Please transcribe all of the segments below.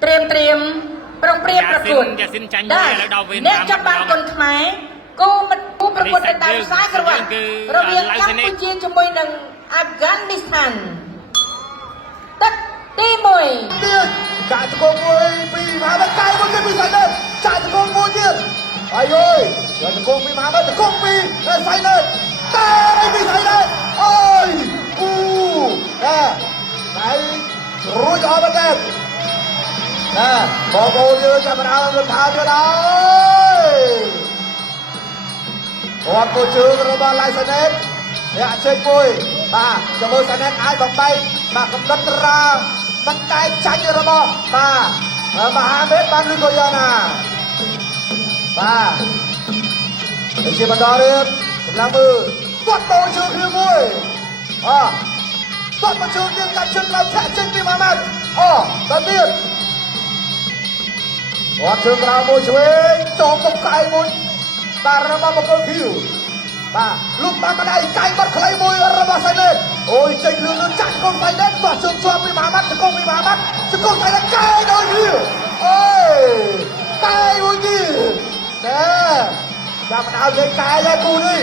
เตรียมប្រងព្រៀបប្រកួតได้អ្នកចាប់បានគុនខ្មែរគូមិនគូប្រកួតនៅតាមខ្សែក្រវ៉ាត់រវាងកម្ពុជាជាមួយនឹងអាហ្គានីស្ថានទឹកទី1ទៀតចាក់តកមួយពីមហាបាកាយមួយទៀតពីសៃណេតចាក់តកមួយទៀតអាយអើយយកតកពីមហាបាតកពីសៃណេតតែពីសៃណេតអើយអូតែរួចអស់មកទៀតបងប្អូនយើងចាប់ដើមរំខានទៀតហើយអត់មួយជើងរបស់ឡៃសណេតអ្នកជើងមួយបាទជាមួយសណេតអាចបំបែកបាទកំដិតតារាមិនតែចាញ់របស់បាទមហាមេតបានលឺក៏យ៉ាងណាបាទជាបន្តទៀតកម្លាំងមើលគាត់បោជើងគ្នាមួយគាត់មកជើងទៀតកាត់ជើងឡើងឆាក់ចេញពីមហាមេតទៅទៀតគាត់ជើងក្រៅមួយឆ្វេងចងកុំកាយមួយបាទរបស់បកគលឃីវបាទលុបបានម្ដាយកាយបាត់ខ្លីមួយរបស់សៃណេតអូយចេញលឿនចាក់កុំសៃណេតបោះជើងស្វាពីមហាម៉ាត់ជង្គង់ពីមហាម៉ាត់ជង្គង់សៃណេតកាយដោយវាអូយកាយមួយទៀតចាប់ដើមលេងកាយហើយគូនេះ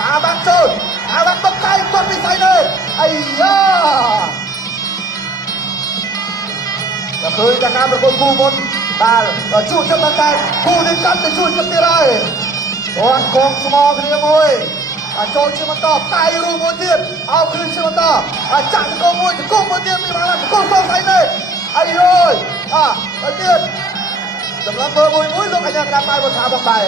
តាបាត់ចូលតាបាត់បកកាយគាត់ពីសៃណេតអាយ៉ាដល់ឃើញតែការប្រកួតគូមុនបាទជួបជិតតែគូនេះកាន់តែជួបជិតទៀតហើយគាត់កងស្មោគ្នាមួយចូលជាបន្តកាយរួមមួយទៀតអោបគ្រឿងជាបន្តចាក់កងមួយទៀតពីមកឡើងកងសងសៃណេតអាយអើយទៅទៀតតម្លៃមើលមួយលោកអាញាក្រាបបាយមកថាបកបាយ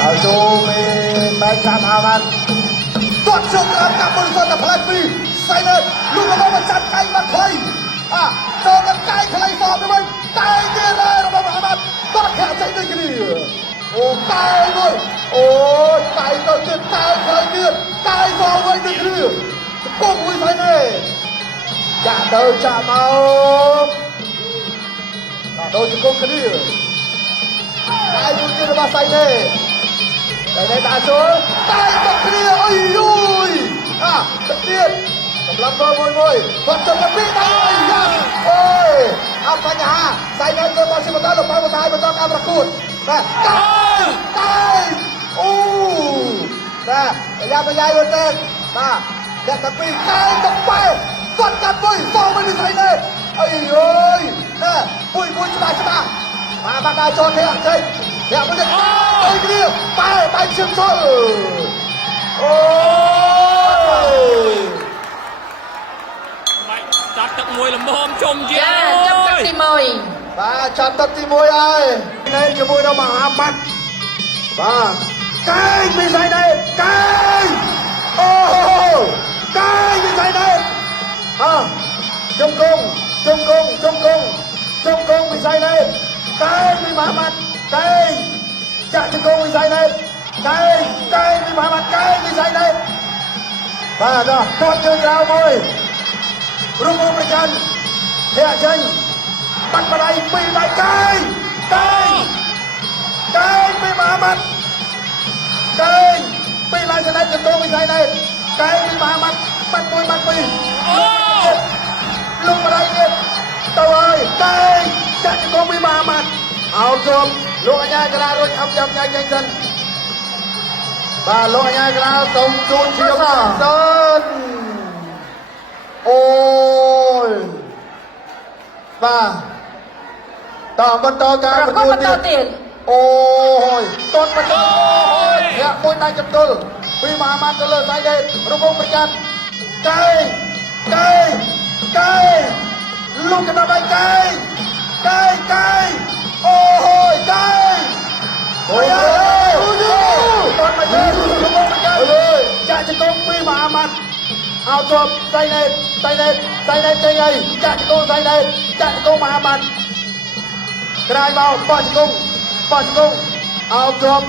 ដល់ចូលមានបែកចាំអាវ៉ាន់គាត់ជុំតាមកាប់មួយសុទ្ធតែផ្លែពីសៃណេតលោករបស់មកចាត់កាយបាត់ខ្លីចូលกับកាយខ្លីសោះទៅវិញកាយទៀតហើយរបស់មហាម៉ាត់គាត់ខាក់ចេញដូចគ្នាអូកាយមួយអូកាយទៅទៀតកាយខ្លីទៀតកាយសោះវិញដូចគ្នាគង់មួយហើយនេះចាក់ទៅចាក់មកដូចជង្គង់គ្នាកាយមួយទៀតរបស់សៃណេតដាក់ចូលកាយទៅគ្នាអុយយូយទៅទៀតកម្លាំងមើលមួយគាត់ចុះពីដៃយ៉ាអូយអត់បញ្ហាសៃណេតទៅមកជាបន្តលោកបាយបន្តការប្រកួតបាទកាយអូប្រយ័ត្នមួយទេបាទតែតែពីកាយទៅបែគាត់កាត់មួយសងមិនសៃណេតអីអើយមួយច្បាស់បាទបាត់ដល់ចូលទេអត់ចេញអ្នកមួយទៀតអើយគ្នាបែជើងចូលអូយចាប់ទឹកមួយលំមជុំជាចាប់ទឹកទី1បាទចាប់ទឹកទី1ហើយនេះជាមួយនឹងមហាម៉ាត់បាទកាយពីសៃណេតកាយអូកាយពីសៃណេតជង្គង់ពីសៃណេតកាយពីមហាម៉ាត់កាយចាក់ជង្គង់ពីសៃណេតកាយពីមហាម៉ាត់កាយពីសៃណេតបាទគាត់ជើងក្រៅមួយរូបប្រចាំធាក់ចេញបាត់បដៃពីដៃកាយពីមហាម៉ាត់កាយពីឡៃសណេតជង្គង់ពីសៃណេតកាយពីមហាម៉ាត់បាត់មួយបាត់ពីរលុបបដៃទៀតទៅហើយកាយចាក់ជង្គង់ពីមហាម៉ាត់អោជុំលោកអាញាក្រារួចអប់ចាំញ៉ាំចេញសិនបាទលោកអាញាក្រាសូមជូនជាសិនអូយបាទតបន្តការប្រកួតទៀតអូយតន់បន្តអូយអ្នកមួយដៃចន្ទុលពីមហាម៉ាត់ទៅលើសៃណេតរងប្រចាំកាយលុកកណ្ដាលដៃកាយអូយកាយអូយតន់មកជើងរងប្រចាំចាក់ជង្គង់ពីមហាម៉ាត់អោជាប់សៃណេតចេញហើយចាក់ជង្គង់សៃណេតចាក់ជង្គង់មហាម៉ាត់ក្រោយមកបោះជង្គង់អោជាប់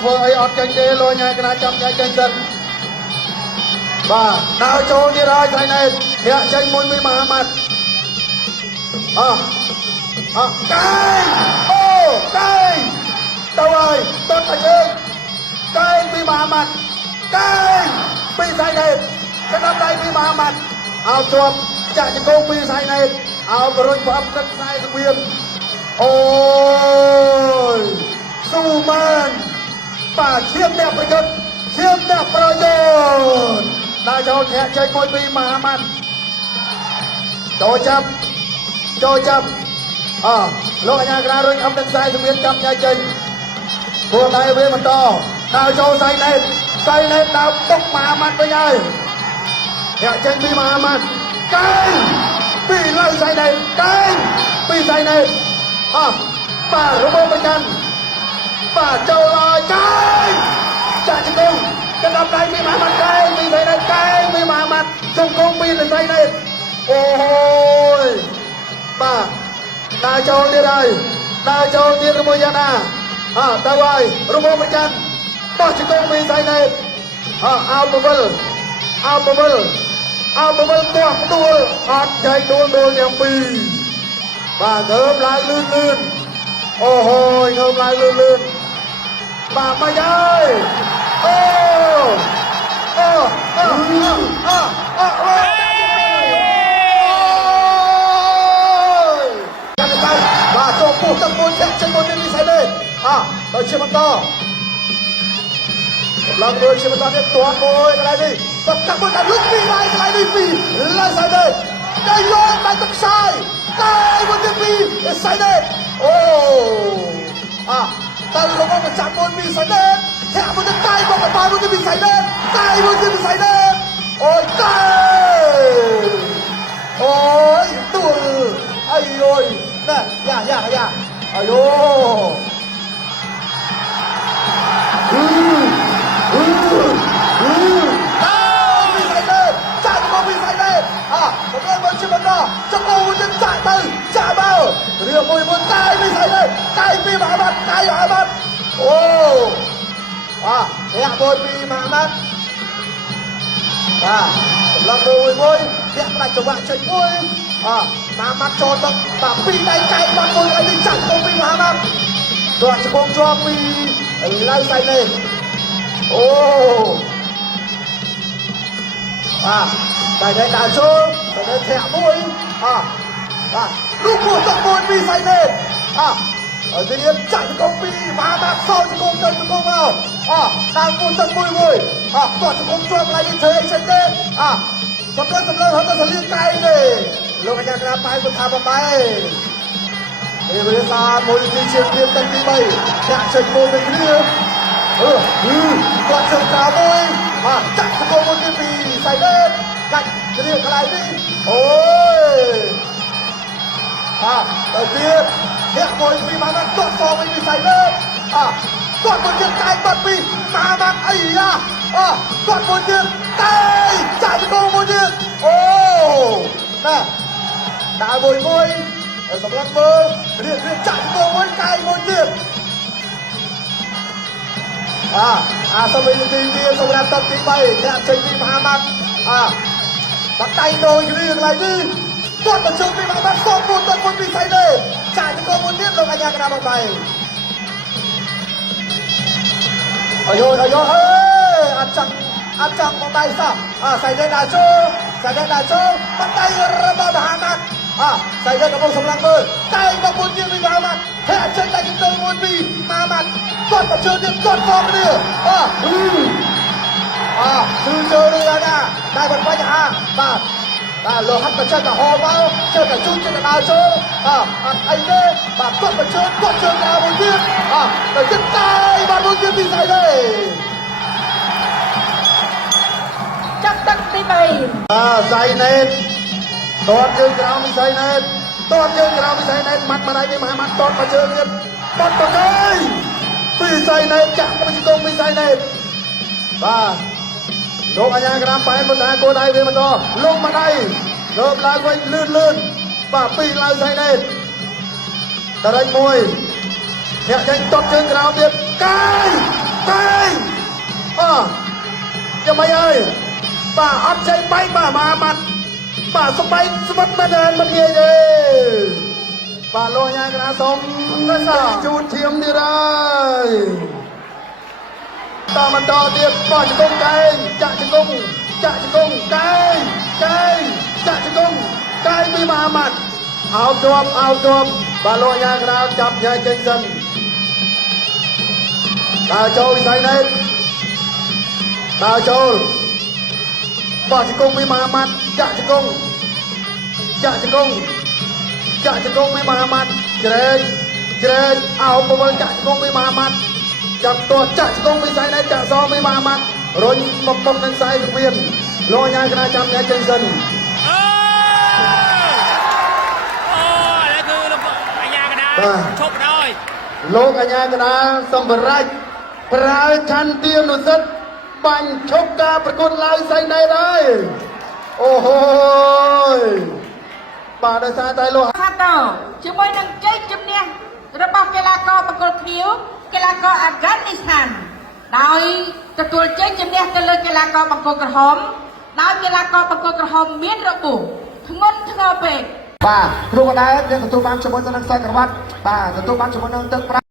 ធ្វើអីអត់ចេញទេលុយញ៉ៃកណាចាំញ៉ៃចេញសិនបាទដើរចូលទៀតហើយសៃណេតធាក់ចេញមួយពីមហាម៉ាត់កាយទៅហើយតន់តែជើងកាយពីមហាម៉ាត់ កែងពីសៃណេតកណ្ដាប់ដៃពីមហាម៉ាត់អោជាប់ចាក់ចង្គង់ពីសៃណេតអោបរុញប្រអប់ទឹកខ្សែសង្វៀនអូយស៊ូម៉ានបាទឈាមអ្នកប្រយុទ្ធឈាមអ្នកប្រយុទ្ធដល់ចូលធាក់ចេញមួយពីមហាម៉ាត់ចូលចាប់លោកអាញាក្រារុញអប់ទឹកខ្សែសង្វៀនចាប់ញ៉ៃចេញព្រោះដៃវាបន្តដល់ចូលសៃណេតដើមទុកមហាម៉ាត់វិញហើយធាក់ចេញពីមហាម៉ាត់កែងពីលើសៃណេតកែងពីសៃណេតបាទរបបប្រកាន់បាទចូលហើយកែងចាក់ជង្គង់កណ្ដាប់ដៃពីមហាម៉ាត់កែងពីសៃណេតកែងពីមហាម៉ាត់ជង្គង់ពីសៃណេតអូយបាទដើរចូលទៀតហើយដើរចូលទៀតជាមួយយ៉ាណាទៅហើយរបបប្រកាន់បោះជង្គង់ពីសៃណេតអោបវិលទាស់ផ្ដួលអត់ចែកដួលទាំងពីរបាទងើបឡើងលឿនអូហូយងើបឡើងលឿនបាទមកហើយអូកាន់តែបាទចូលពុះទឹកមួយចាក់ចេញមកពីសៃណេតទៅជាបន្តឡើងលើជាបន្តទៀតទាត់មួយកន្លែងនេះទឹកកាប់មួយដល់លុកពីដៃកន្លែងនេះពីលើសៃណេតได้โยนไปទឹកซ้ายกายบนที่ปีไซเดตโอ้ตอนลงมาจับบนมีไซเดตแถมบนที่กายบนกับบนที่มีไซเดตกายบนที่มีไซเดตโอ้ยกายโอ้ยตัวไอ้โอ้ยน่ะอย่าไอ้โอ้มีไซเดตจ่ายบอลมีไซเดตผมเล่นบอลชิมกันจะโกงจะจ่ายไปจ่ายเบาเรือมวยบนกายมีไซเดตกายมีมหาบัตกายมหาบัตโอ้เนี่ยบอลมีมหาบัตผมเล่นมวยเนี่ยมันจังหวะเฉยมวยมหาบัตโจนแบบปีใดกายมันมวยไอ้ที่จัดตรงมีมหาบัตตัวจะโกงจอมมีไล่ไซเดตโอ้tại đây đào xuống tại đây thẻ mũi lúc một tập môn vì say nền ở dưới điên chạy cho công ty và bạc sau cho công chơi cho công vào đang một tập mùi mùi toàn cho công chuông lại như thế trên tên sắp lên hơn ta sẽ liên cay này lúc anh em bay một thả vào bay bây giờ xa môi đi chiếc tiêm tân tí bay nhạc chạy môi mình đi toàn trường cá môi chạy cho công môn vì say nền cạnh cái điều cái đi ôi đầu tiên hiện ngồi vì mà đang tuột so với vì say nền tuột một chiếc cay bật vì mà đang ấy tuột một chiếc cay chạy cho công một chiếc nè đã bồi môi ở sông lăng mơ điện chạy cho công một cay một chiếc xong rồi đi xong rồi tập tí bay theo trình đi Muhammad bắt tay rồi cái điều này đi tuột một trường đi Muhammad xong một tuột một bị say nền chạy cho công một chiếc rồi anh em cái nào bằng này ôi ăn chăng bằng tay sao say nền đà chô bắt tay ra Muhammad say nền ở sông lăng mơ tay vào một chiếc đi Muhammad hẹn chân tay chúng tôi muốn bị Muhammad tuột một trường đi tuột vào cái điều sư chơi đi nha đại bật quay nhà bà lừa hắt cả chân cả hồ vào chơi cả chung chơi cả đào chơi anh đây bà tuột trường nào một viên để chân tay bà một viên bị giải đây chắc tắt đi mày giải nền tuột trường nào bị giải nền mặt mà đây mà mặt tuột mà chơi liền tuột vào đây bị giải nền chẳng có gì công bị giải nềnលោកអាញាក្រាមបែនបណ្ដាគោដៃវាបន្តលងមកដៃលើកឡើងវិញលឿនបាទពីរឡើងសៃណេតតរិញមួយអ្នកចេញតត់ជើងក្រោមទៀតកាយយ៉ាងម៉េចហើយបាទអត់ចេញបែកបាទមកម៉ាត់បាទស្បែកស្វិតមែនទេមិនងាយទេបាទលោកអាញាក្រាមសូមទៅជូនធៀមទៀតហើយ តបន្តទៀតបោះជង្គង់កែងចាក់ជង្គង់កែងចាក់ជង្គង់កែងពីមហាម៉ាត់អោបជាប់បាទលោកអាជ្ញាកណ្ដាលចាប់ញ៉ៃចេញសិនដើរចូលវិស័យនេះដើរចូលបោះជង្គង់ពីមហាម៉ាត់ចាក់ជង្គង់ពីមហាម៉ាត់ជ្រែកអោបបវលចាក់ជង្គង់ពីមហាម៉ាត់ចាប់ទាត់ចាក់ជង្គង់ពីវិស័យនេះចាក់សងពីមហាម៉ាត់រុញមកនឹងខ្សែសង្វៀនលោកអាជ្ញាកណ្ដាលចាប់ញ៉ៃចេញសិន ឈប់ដល់ លោកអាជ្ញាកណ្ដាលសម្រាប់ប្រើឆន្ទានុសិទ្ធិបាញ់ឈប់ការប្រកួតឡើងសៃណៃដែរអូហូយបាទដោយសារតែលោក ថាតជាមួយនឹងជ័យជំនះរបស់កីឡាករបង្គោលខៀវកីឡាករអាហ្គានីស្ថានដោយទទួលជ័យជំនះទៅលើកីឡាករបង្គោលក្រហមដោយកីឡាករបង្គោលក្រហមមានរបួសធ្ងន់ធ្ងរពេក បាទគ្រូកណ្ដាលយើងទទួលបានជាមួយទៅនឹងខ្សែក្រវ៉ាត់បាទទទួលបានជាមួយនឹងទឹកប្រាក់